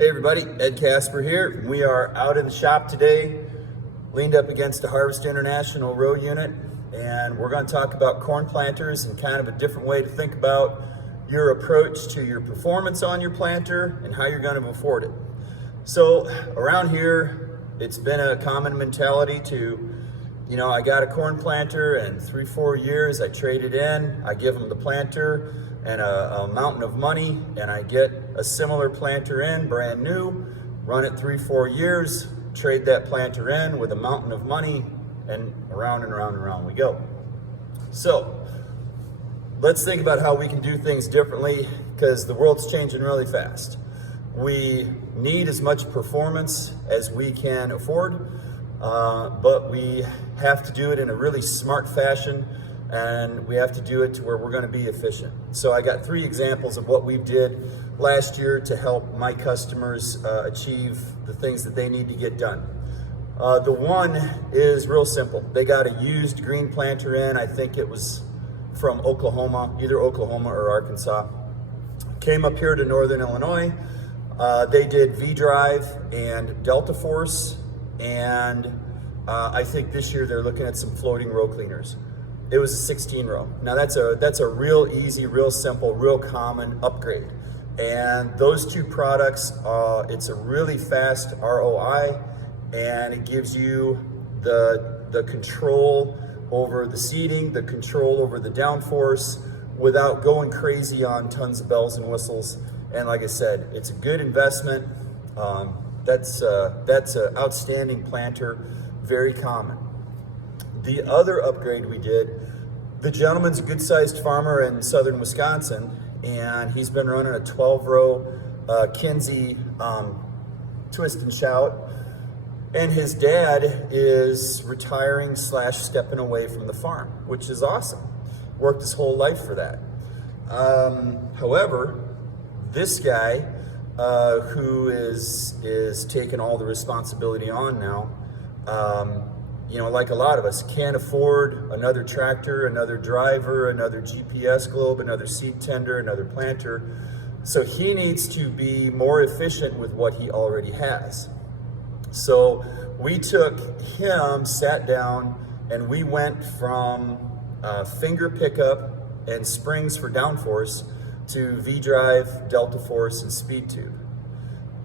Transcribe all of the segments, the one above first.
Hey everybody, Ed Casper here. We are out in the shop today, leaned up against a Harvest International row unit, and we're going to talk about corn planters and kind of a different way to think about your approach to your performance on your planter and how you're going to afford it. So around here, it's been a common mentality to, I got a corn planter and 3-4 years I trade it in, I give them the planter and a mountain of money, and I get a similar planter in, brand new, run it 3-4 years, trade that planter in with a mountain of money, and around and around and around we go. So let's think about how we can do things differently, because the world's changing really fast. We need as much performance as we can afford, but we have to do it in a really smart fashion, and we have to do it to where we're going to be efficient. So I got 3 examples of what we did last year to help my customers achieve the things that they need to get done. The one is real simple. They got a used green planter in. I think it was from Oklahoma, either Oklahoma or Arkansas. Came up here to Northern Illinois. They did V-Drive and Delta Force, and I think this year they're looking at some floating row cleaners. It was a 16 row. Now that's a real easy, real simple, real common upgrade. And those 2 products, it's a really fast ROI, and it gives you the control over the seeding, the control over the downforce, without going crazy on tons of bells and whistles. And like I said, it's a good investment. That's an outstanding planter, very common. The other upgrade we did, the gentleman's a good-sized farmer in southern Wisconsin, and he's been running a 12-row Kinsey twist and shout, and his dad is retiring / stepping away from the farm, which is awesome. Worked his whole life for that. However, this guy who is taking all the responsibility on now, like a lot of us, can't afford another tractor, another driver, another GPS globe, another seed tender, another planter. So he needs to be more efficient with what he already has. So we took him, sat down, and we went from finger pickup and springs for downforce to V-Drive, Delta Force, and Speed Tube.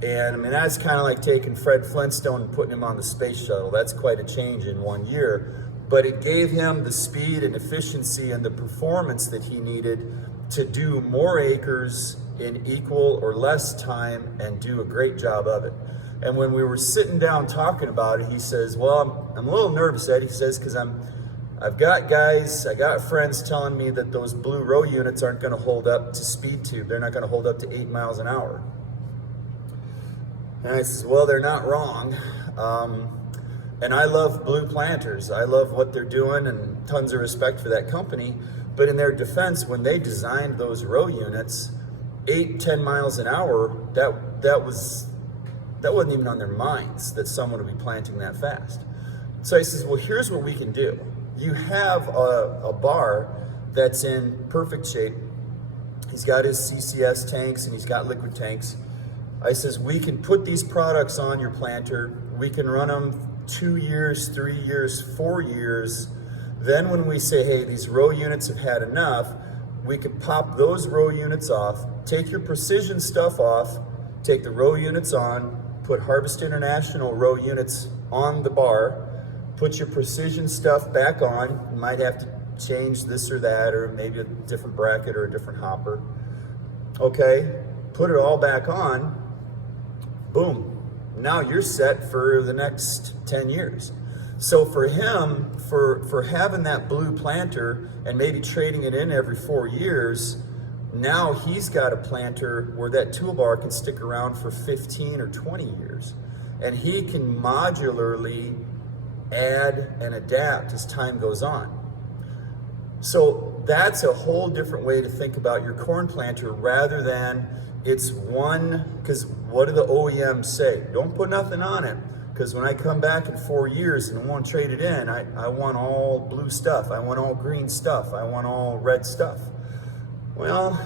And I mean, that's kind of like taking Fred Flintstone and putting him on the space shuttle. That's quite a change in 1 year. But it gave him the speed and efficiency and the performance that he needed to do more acres in equal or less time and do a great job of it. And when we were sitting down talking about it, he says, well, I'm a little nervous, Ed. He says, because I've got friends telling me that those blue row units aren't going to hold up to Speed Tube. They're not going to hold up to 8 miles an hour. And I says, well, they're not wrong. And I love blue planters. I love what they're doing and tons of respect for that company. But in their defense, when they designed those row units, 8-10 miles an hour, that wasn't even on their minds that someone would be planting that fast. So I says, well, here's what we can do. You have a bar that's in perfect shape. He's got his CCS tanks and he's got liquid tanks. I says, we can put these products on your planter. We can run them 2 years, 3 years, 4 years. Then when we say, hey, these row units have had enough, we can pop those row units off, take your precision stuff off, take the row units on, put Harvest International row units on the bar, put your precision stuff back on. You might have to change this or that, or maybe a different bracket or a different hopper. Okay, put it all back on. Boom, now you're set for the next 10 years. So for him, for having that blue planter and maybe trading it in every 4 years, now he's got a planter where that toolbar can stick around for 15 or 20 years. And he can modularly add and adapt as time goes on. So that's a whole different way to think about your corn planter, rather than it's one, because what do the OEMs say? Don't put nothing on it, because when I come back in 4 years and want to trade it in, I want all blue stuff, I want all green stuff, I want all red stuff. Well,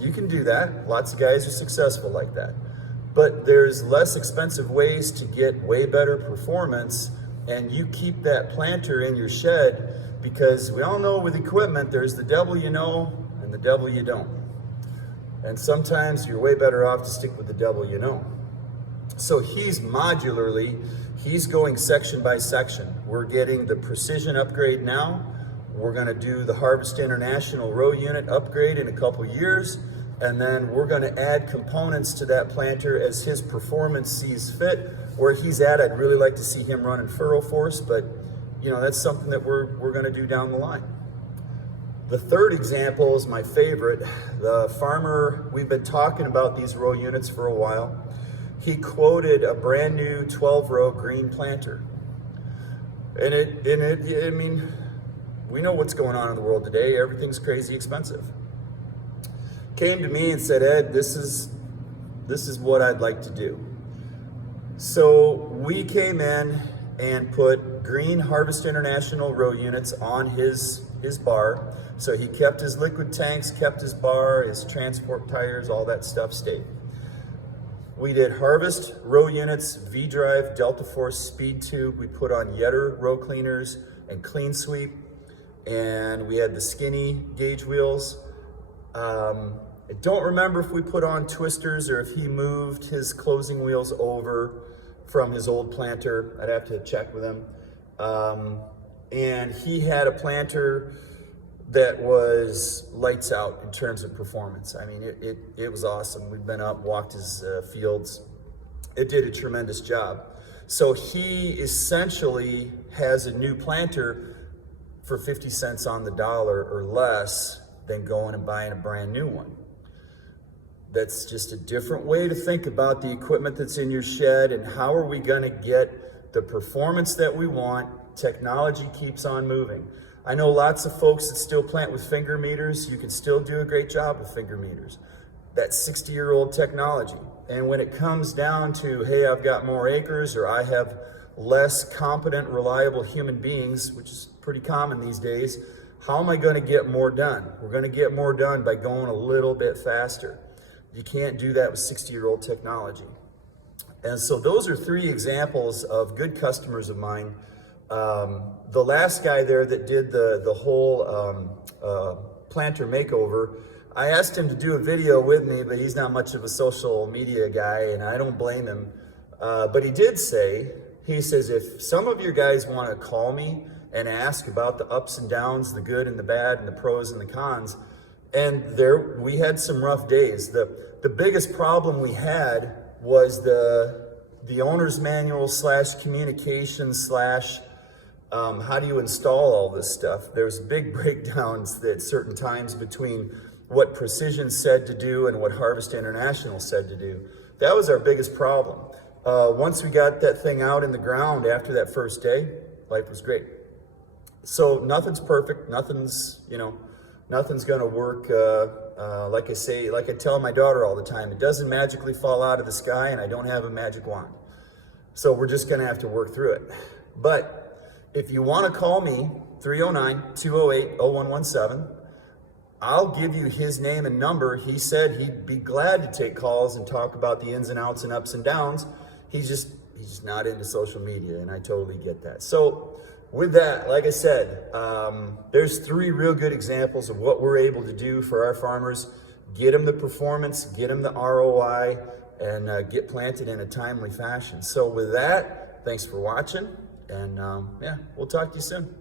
you can do that. Lots of guys are successful like that. but there's less expensive ways to get way better performance, and you keep that planter in your shed, because we all know with equipment, there's the devil you know and the devil you don't. And sometimes you're way better off to stick with the devil you know. So he's going section by section. We're getting the precision upgrade now. We're gonna do the Harvest International row unit upgrade in a couple years, and then we're gonna add components to that planter as his performance sees fit. Where he's at, I'd really like to see him running furrow force, but you know, that's something that we're gonna do down the line. The third example is my favorite. The farmer, we've been talking about these row units for a while. He quoted a brand new 12-row green planter. And I mean, we know what's going on in the world today. Everything's crazy expensive. Came to me and said, Ed, this is what I'd like to do. So we came in and put green Harvest International row units on his bar. So he kept his liquid tanks, kept his bar, his transport tires, all that stuff stayed. We did Harvest row units, V-Drive, Delta Force speed tube. We put on Yetter row cleaners and clean sweep. And we had the skinny gauge wheels. I don't remember if we put on twisters or if he moved his closing wheels over from his old planter. I'd have to check with him. And he had a planter that was lights out in terms of performance. I mean, it was awesome. We've been up, walked his fields. It did a tremendous job. So he essentially has a new planter for 50 cents on the dollar or less than going and buying a brand new one. That's just a different way to think about the equipment that's in your shed and how are we gonna get the performance that we want. Technology keeps on moving. I know lots of folks that still plant with finger meters. You can still do a great job with finger meters. That's 60-year-old technology. And when it comes down to, hey, I've got more acres or I have less competent, reliable human beings, which is pretty common these days, how am I gonna get more done? We're gonna get more done by going a little bit faster. You can't do that with 60-year-old technology. And so those are three examples of good customers of mine. The last guy there that did the whole planter makeover, I asked him to do a video with me, but he's not much of a social media guy, and I don't blame him. But he did say, he says, if some of your guys want to call me and ask about the ups and downs, the good and the bad, and the pros and the cons, and there we had some rough days. The biggest problem we had was the owner's manual / communication / how do you install all this stuff? There's big breakdowns at certain times between what Precision said to do and what Harvest International said to do. That was our biggest problem. Once we got that thing out in the ground after that first day, life was great. So nothing's perfect, nothing's gonna work. Like I tell my daughter all the time, it doesn't magically fall out of the sky and I don't have a magic wand. So we're just gonna have to work through it. But if you wanna call me, 309-208-0117, I'll give you his name and number. He said he'd be glad to take calls and talk about the ins and outs and ups and downs. He's just not into social media, and I totally get that. So with that, like I said, there's three real good examples of what we're able to do for our farmers. Get them the performance, get them the ROI, and get planted in a timely fashion. So with that, thanks for watching, and yeah, we'll talk to you soon.